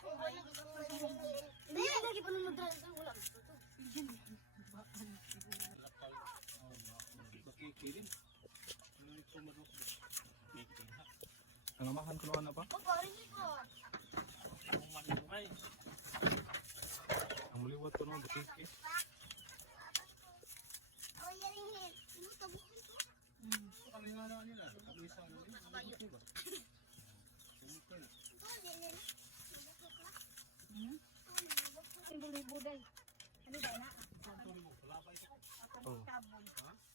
Hindi lagi pa naman dran ang ulam. Nangamahan ko na pa. Ang maliwat ko naman bakiki. Libo-libo day. Ano ba na? Oh.